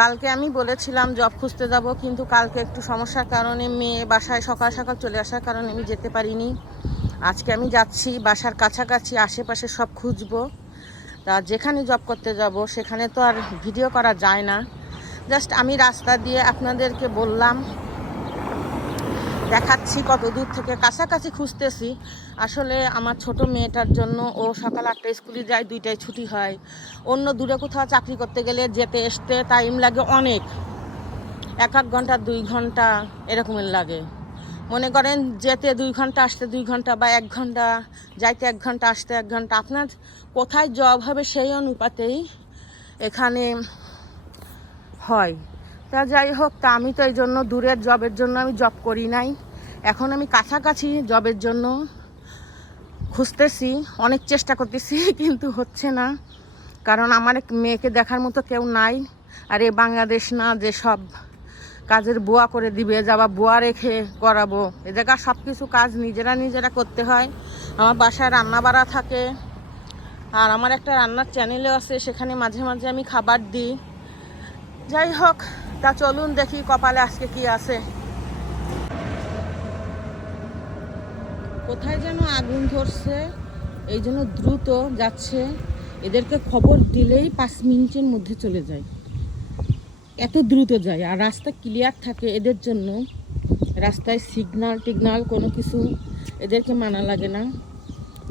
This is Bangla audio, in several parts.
কালকে আমি বলেছিলাম জব খুঁজতে যাব, কিন্তু কালকে একটু সমস্যার কারণে মেয়ে বাসায় সকাল সকাল চলে আসার কারণে আমি যেতে পারিনি। আজকে আমি যাচ্ছি বাসার কাছাকাছি আশেপাশে সব খুঁজবো। তা যেখানে জব করতে যাব সেখানে তো আর ভিডিও করা যায় না। জাস্ট আমি রাস্তা দিয়ে আপনাদেরকে বললাম, দেখাচ্ছি কত দূর থেকে কাছাকাছি খুঁজতেছি। আসলে আমার ছোট মেয়েটার জন্য, ও সকাল 8টায় স্কুলে যায়, 2টায় ছুটি হয়। অন্য দূরে কোথাও চাকরি করতে গেলে যেতে আসতে টাইম লাগে অনেক, 1 ঘন্টা 2 ঘন্টা এরকমের লাগে। মনে করেন যেতে 2 ঘন্টা, আসতে 2 ঘন্টা, বা 1 ঘন্টা, যাইতে 1 ঘন্টা, আসতে 1 ঘন্টা। আপনার কোথায় জব হবে সেই অনুপাতেই এখানে হয়। তা যাই হোক, তা আমি তো এই জন্য দূরের জবের জন্য আমি জব করি নাই। এখন আমি কাছাকাছি জবের জন্য খুঁজতেছি, অনেক চেষ্টা করতেছি, কিন্তু হচ্ছে না। কারণ আমার মেয়েকে দেখার মতো কেউ নাই। আর এ বাংলাদেশ না যে সব কাজের বুয়া করে দিবে, যাবা বুয়া রেখে করাবো। এ জায়গা সব কিছু কাজ নিজেরা করতে হয়। আমার বাসায় রান্না বাড়া থাকে, আর আমার একটা রান্নার চ্যানেলও আছে, সেখানে মাঝে মাঝে আমি খাবার দিই। যাই হোক, তা চলুন দেখি কপালে আজকে কি আছে। কোথায় যেন আগুন ধরছে, এই জন্য দ্রুত যাচ্ছে। এদেরকে খবর দিলেই 5 মিনিটের মধ্যে চলে যায়, এত দ্রুত যায়। আর রাস্তা ক্লিয়ার থাকে এদের জন্য, রাস্তায় সিগনাল টিগনাল কোনো কিছু এদেরকে মানা লাগে না।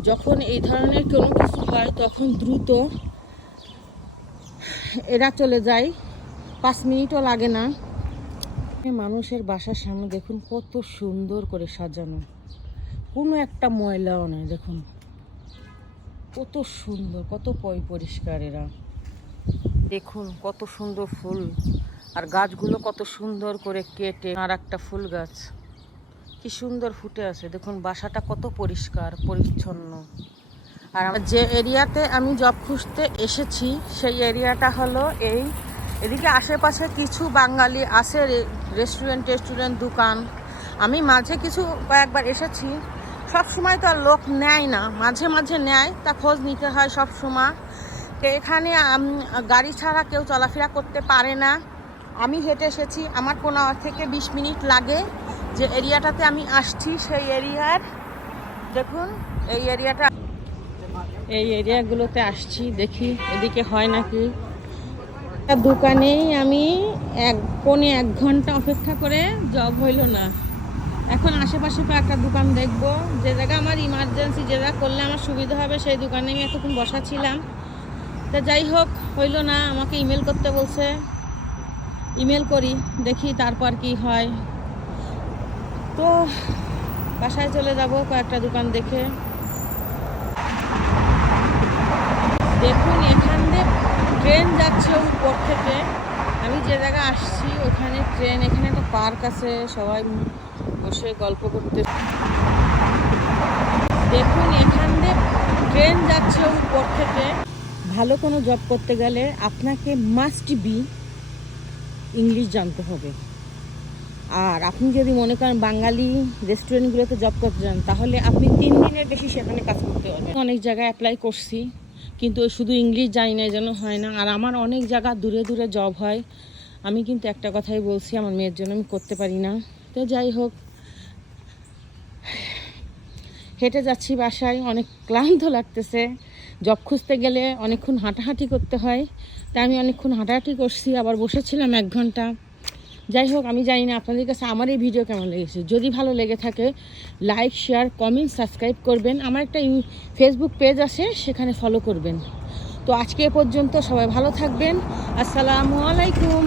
যখন এই ধরনের কোনো কিছু হয় তখন দ্রুত এরা চলে যায়, 5 মিনিটও লাগে না। মানুষের বাসার সামনে দেখুন কত সুন্দর করে সাজানো, কোনো একটা ময়লাও নেই। দেখুন কত সুন্দর, কত পরিষ্কার। এরা দেখুন কত সুন্দর ফুল, আর গাছগুলো কত সুন্দর করে কেটে। আর একটা ফুল গাছ কি সুন্দর ফুটে আছে। দেখুন বাসাটা কত পরিষ্কার পরিচ্ছন্ন। আর যে এরিয়াতে আমি জব খুঁজতে এসেছি সেই এরিয়াটা হলো এদিকে আশেপাশে কিছু বাঙালি আছে, রেস্টুরেন্ট দোকান। আমি মাঝে কয়েকবার এসেছি, সব সময় তো আর লোক নেয় না, মাঝে মাঝে নেয়, তা খোঁজ নিতে হয় সব সময়। তো এখানে গাড়ি ছাড়া কেউ চলাফেরা করতে পারে না। আমি হেঁটে এসেছি, আমার 15 থেকে 20 মিনিট লাগে। যে এরিয়াটাতে আমি আসছি সেই এরিয়ার, দেখুন এই এরিয়াগুলোতে আসছি, দেখি এদিকে হয় নাকি। দোকানেই আমি 1 ঘন্টা অপেক্ষা করে জব হইল না। এখন আশেপাশে একটা দোকান দেখব, যে জায়গা আমার ইমার্জেন্সি, যে জায়গা করলে আমার সুবিধা হবে, সেই দোকানে আমি এতক্ষণ বসা ছিলাম। তা যাই হোক, হইল না। আমাকে ইমেল করতে বলছে, ইমেল করি, দেখি তারপর কি হয়। তো বাসায় চলে যাব কয়েকটা দোকান দেখে। দেখুন এখান দিয়ে ট্রেন যাচ্ছে উপর থেকে। আমি যে জায়গায় আসছি ওখানে ট্রেন, এখানে একটা পার্ক আছে, সবাই বসে গল্প করতে। দেখুন এখান দিয়ে ট্রেন যাচ্ছে উপর থেকে। ভালো কোনো জব করতে গেলে আপনাকে মাস্ট বি ইংলিশ জানতে হবে। আর আপনি যদি মনে করেন বাঙালি রেস্টুরেন্টগুলোতে জব করতে যান, তাহলে আপনি 3 দিনের বেশি সেখানে কাজ করতে পারবেন। অনেক জায়গায় অ্যাপ্লাই করছি, কিন্তু শুধু ইংলিশ জানি না, যেন হয় না। আর আমার অনেক জায়গা দূরে দূরে জব হয়, আমি কিন্তু একটা কথাই বলছি, আমার মেয়ের জন্য আমি করতে পারি না। তো যাই হোক, হেঁটে যাচ্ছি বাসায়, অনেক ক্লান্ত লাগতেছে। জব খুঁজতে গেলে অনেকক্ষণ হাঁটাহাঁটি করতে হয়, তাই আমি অনেকক্ষণ হাঁটাহাঁটি করছি, আবার বসেছিলাম 1 ঘন্টা। যাই হোক, আমি জানি না আপনাদের কাছে আমার এই ভিডিও কেমন লেগেছে। যদি ভালো লেগে থাকে লাইক, শেয়ার, কমেন্ট, সাবস্ক্রাইব করবেন। আমার একটা ফেসবুক পেজ আছে, সেখানে ফলো করবেন। তো আজকে এ পর্যন্ত, সবাই ভালো থাকবেন। আসসালামু আলাইকুম।